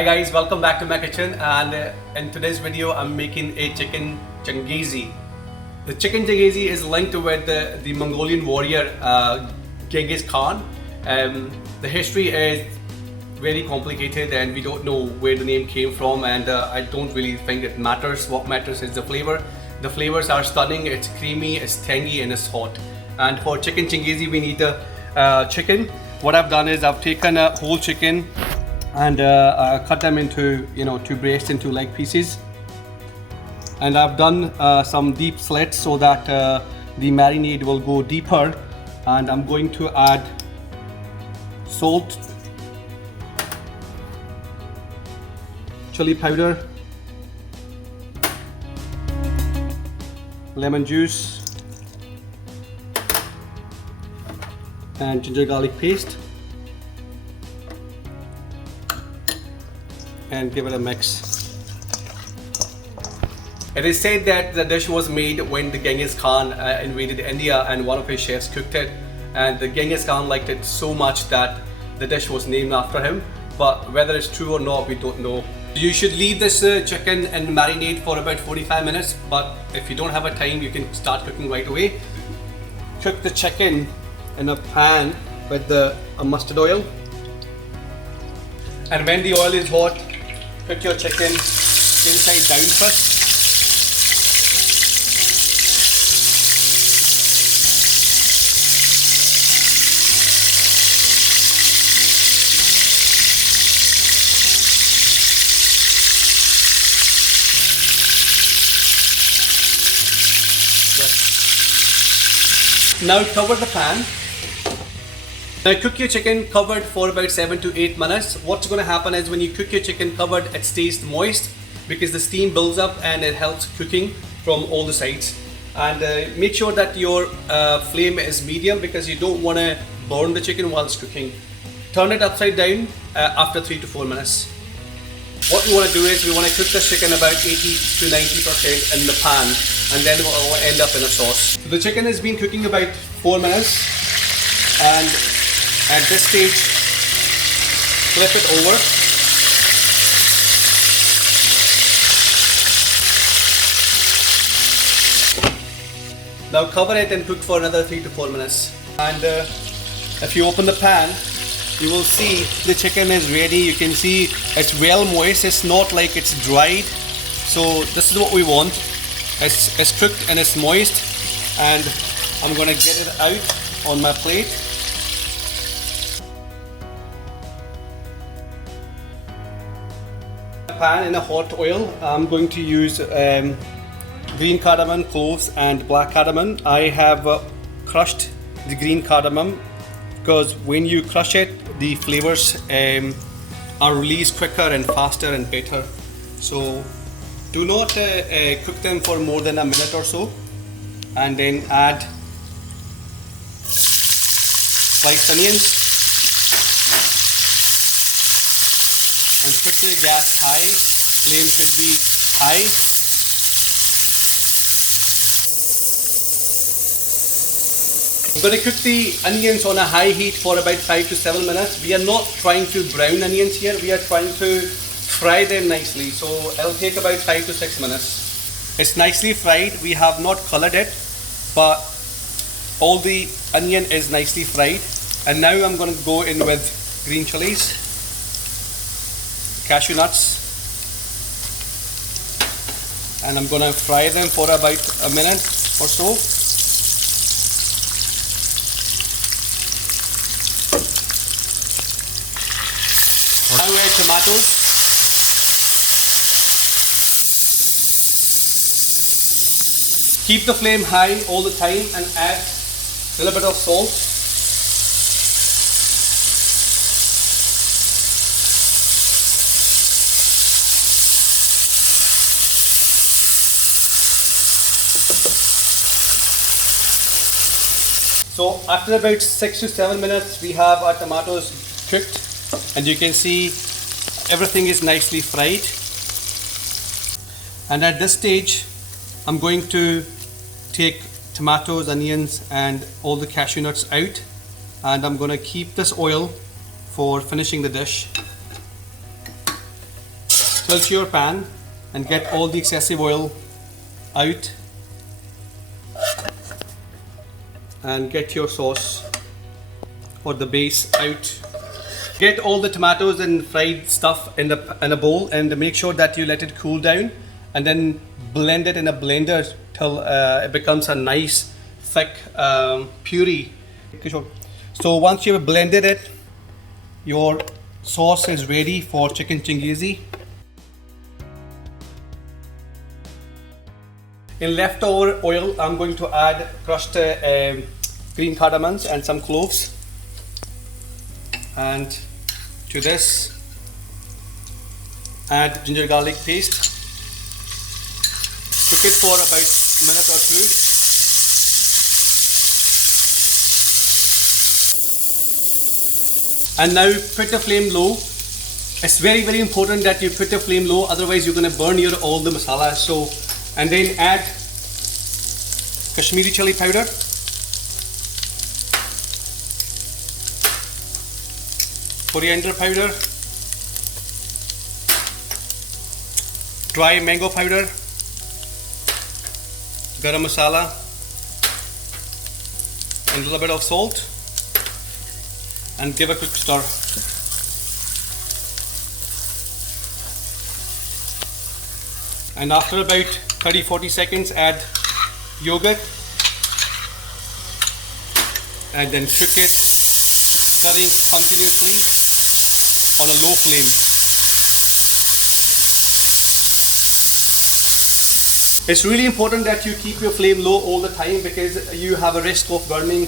Hi guys, welcome back to my kitchen, and in today's video I'm making a chicken Changezi. The chicken Changezi is linked with the Mongolian warrior Ghengis Khan. The history is very complicated and we don't know where the name came from, and I don't really think it matters. What matters is the flavor. The flavors are stunning, it's creamy, it's tangy and it's hot. And for chicken Changezi we need a chicken. What I've done is I've taken a whole chicken and cut them into two breasts, into leg pieces, and I've done some deep slits so that the marinade will go deeper. And I'm going to add salt, chili powder, lemon juice and ginger garlic paste, and give it a mix. It is said that the dish was made when the Ghengis Khan invaded India, and one of his chefs cooked it, and the Ghengis Khan liked it so much that the dish was named after him. But whether it's true or not, we don't know. You should leave this chicken and marinate for about 45 minutes, but if you don't have a time, you can start cooking right away. Cook the chicken in a pan with the mustard oil, and when the oil is hot, cook your chicken inside down first. Now cover the pan. Now cook your chicken covered for about 7 to 8 minutes. What's going to happen is when you cook your chicken covered, it stays moist because the steam builds up and it helps cooking from all the sides. And make sure that your flame is medium because you don't want to burn the chicken while it's cooking. Turn it upside down after 3 to 4 minutes. What we want to do is we want to cook the chicken about 80 to 90% in the pan, and then we'll end up in a sauce. So the chicken has been cooking about 4 minutes, and at this stage flip it over. Now cover it and cook for another 3 to 4 minutes. And if you open the pan, you will see the chicken is ready. You can see it's well moist. It's not like it's dried. So this is what we want. It's cooked and it's moist, and I'm gonna get it out on my plate. Pan in a hot oil. I'm going to use green cardamom, cloves and black cardamom. I have crushed the green cardamom because when you crush it, the flavors are released quicker and faster and better. So do not cook them for more than a minute or so, and then add sliced onions and cook the gas high. Flame should be high. I'm going to cook the onions on a high heat for about 5 to 7 minutes. We are not trying to brown onions here, we are trying to fry them nicely. So it'll take about 5 to 6 minutes. It's nicely fried. We have not colored it, but all the onion is nicely fried. And now I'm going to go in with green chilies, cashew nuts, and I'm going to fry them for about a minute or so. Now we add tomatoes. Keep the flame high all the time and add a little bit of salt. So after about 6 to 7 minutes, we have our tomatoes cooked. And you can see everything is nicely fried. And at this stage, I'm going to take tomatoes, onions and all the cashew nuts out, and I'm going to keep this oil for finishing the dish. Tilt your pan and get all the excessive oil out and get your sauce or the base out. Get all the tomatoes and fried stuff in a bowl and make sure that you let it cool down and then blend it in a blender till it becomes a nice thick puree. So once you have blended it, your sauce is ready for chicken Changezi. In leftover oil, I'm going to add crushed green cardamoms and some cloves. And to this, add ginger garlic paste. Cook it for about a minute or two. And now put the flame low. It's very important that you put the flame low, otherwise you're going to burn all the masala. So, and then add Kashmiri chilli powder, coriander powder, dry mango powder, garam masala, and a little bit of salt, and give a quick stir. And after about 30-40 seconds, add yogurt and then cook it, stirring continuously on a low flame. It's really important that you keep your flame low all the time because you have a risk of burning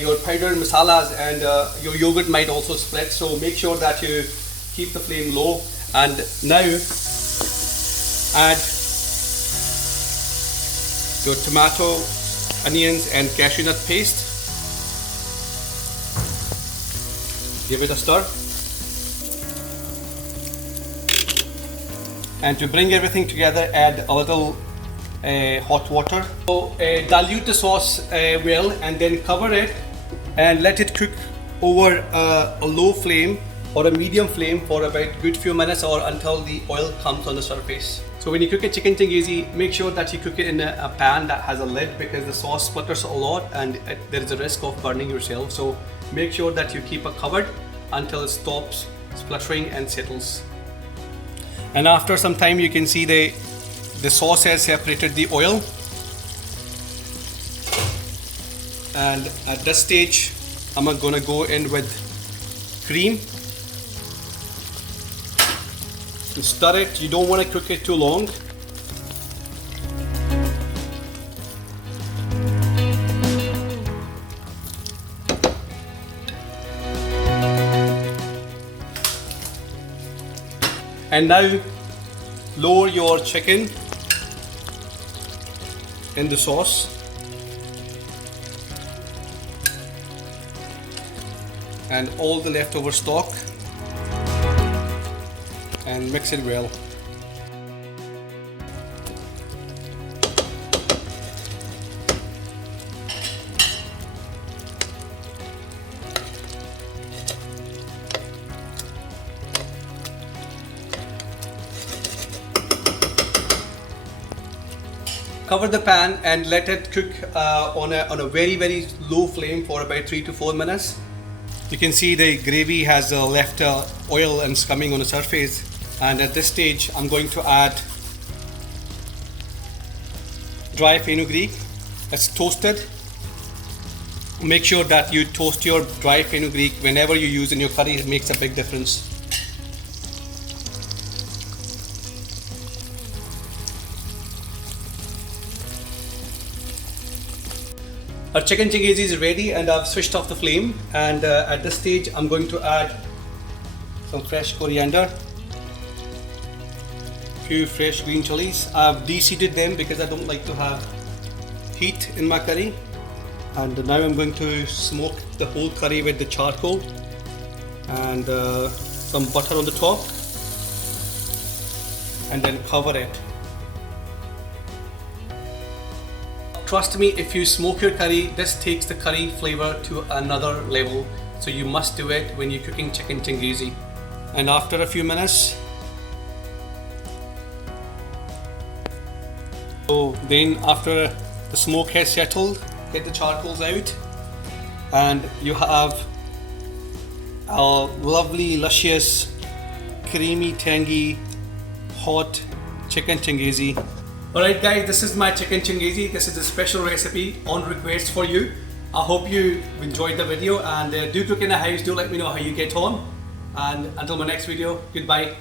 your powdered masalas, and your yogurt might also split, so make sure that you keep the flame low. And now add your tomato, onions and cashew nut paste. Give it a stir. And to bring everything together, add a little hot water. So dilute the sauce well and then cover it and let it cook over a low flame or a medium flame for about good few minutes or until the oil comes on the surface. So when you cook a chicken Changezi, make sure that you cook it in a pan that has a lid because the sauce splutters a lot and there is a risk of burning yourself. So make sure that you keep it covered until it stops spluttering and settles. And after some time you can see the sauce has separated the oil. And at this stage I'm gonna go in with cream. And stir it. You don't want to cook it too long. And now lower your chicken in the sauce and all the leftover stock and mix it well. Cover the pan and let it cook on a very low flame for about 3 to 4 minutes. You can see the gravy has left oil and scumming on the surface, and at this stage I'm going to add dry fenugreek. It's toasted. Make sure that you toast your dry fenugreek whenever you use in your curry. It makes a big difference. Our chicken Changezi is ready and I've switched off the flame, and at this stage I'm going to add some fresh coriander, few fresh green chilies. I've de-seeded them because I don't like to have heat in my curry. And now I'm going to smoke the whole curry with the charcoal and some butter on the top, and then cover it. Trust me, if you smoke your curry, this takes the curry flavor to another level. So you must do it when you're cooking chicken Changezi. And after a few minutes, So then after the smoke has settled, get the charcoals out and you have a lovely, luscious, creamy, tangy, hot chicken Changezi. Alright guys, this is my chicken Changezi. This is a special recipe on request for you. I hope you enjoyed the video and do cook in the house. Do let me know how you get on. And until my next video, goodbye.